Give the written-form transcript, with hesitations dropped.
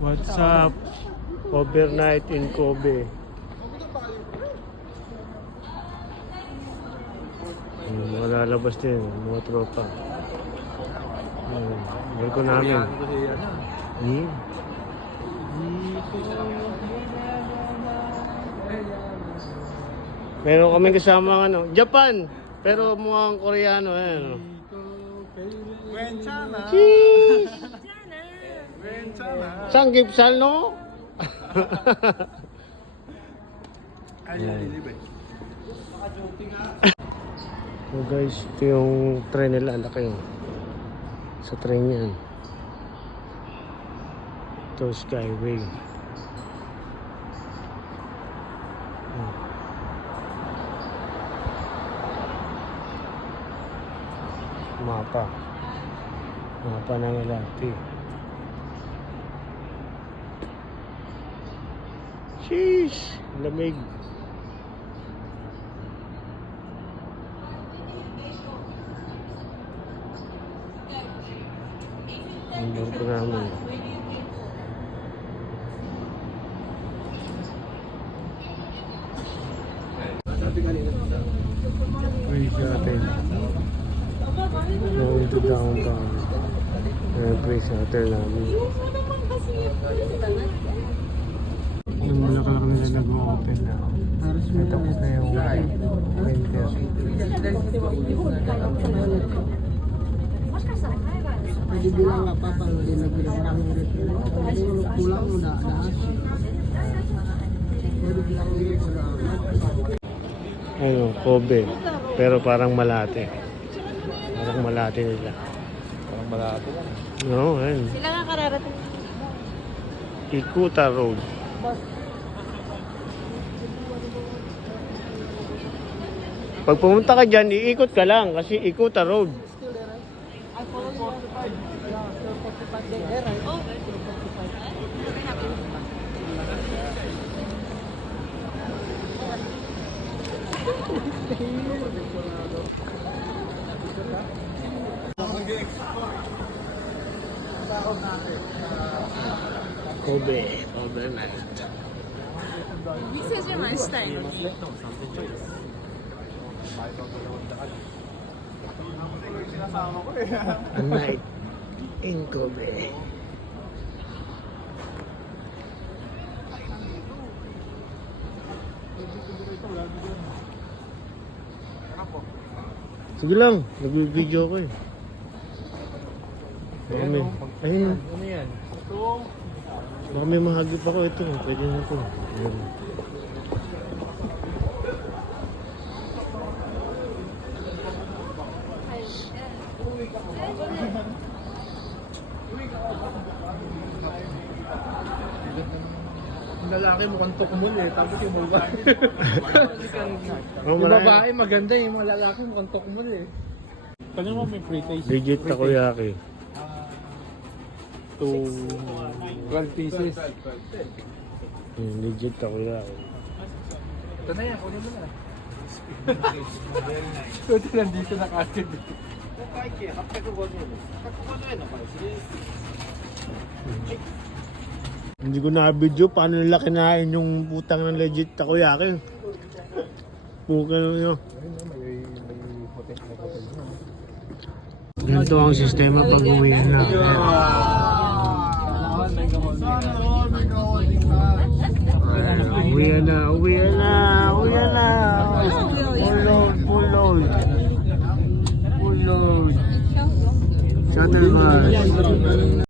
What's up? Overnight in Kobe. Mga lalabas din, mga tropa. Welcome namin. Meron kaming kasama ano, Japan. Pero mukhang Koreano ano. Wenchana. Wenchana. Sanggipsal no? So guys, ito yung train nila, laki yun. Sa train yan. Ito Skyway. Mapa ng LRT. Sheesh, lamig. Ang barko namin. Wait natin. Going to downtown. Ayan place hotel namin. Yung malakalak nila nag-open na. Tapos na yung winter. Pwede bilang nga pa pang dinagbilang kami ulit. Pwede kulang mo na daas. Pwede bilang ulit sa Ano, Kobe. Pero parang Malate. Parang Malate nila. Parang malapit lang. No, ayun. Sila nga kararating. Ikuta Road. Pag pumunta ka dyan, iikot ka lang kasi Ikuta Road. Kobe, overnight. Wie ist jetzt mein Stein? A night in Kobe. Sige lang, nag-video ko eh. Baka may, ayun. Ano yan? Baka may mahagip ako ito. Pwede na ito. Ayun. Yung lalaki mukhang tukmul eh, tapos yung babae. Oh, Yung marami. babae maganda eh, yung mga lalaki mukhang tukmul eh. Kanya mo may free taste. Legit takoyaki. 12 pieces. Legit takoyaki. Ito na yan, kunin mo na. So ito nandito na kagad. Hindi ko na-video paano nila kinain yung putang ng legit takoyaki. Puka na yun. Ganito ang sistema pag uwi na. Uwi na, uwi na, uwi na. Full load, full load. Full load. Shuttle bus.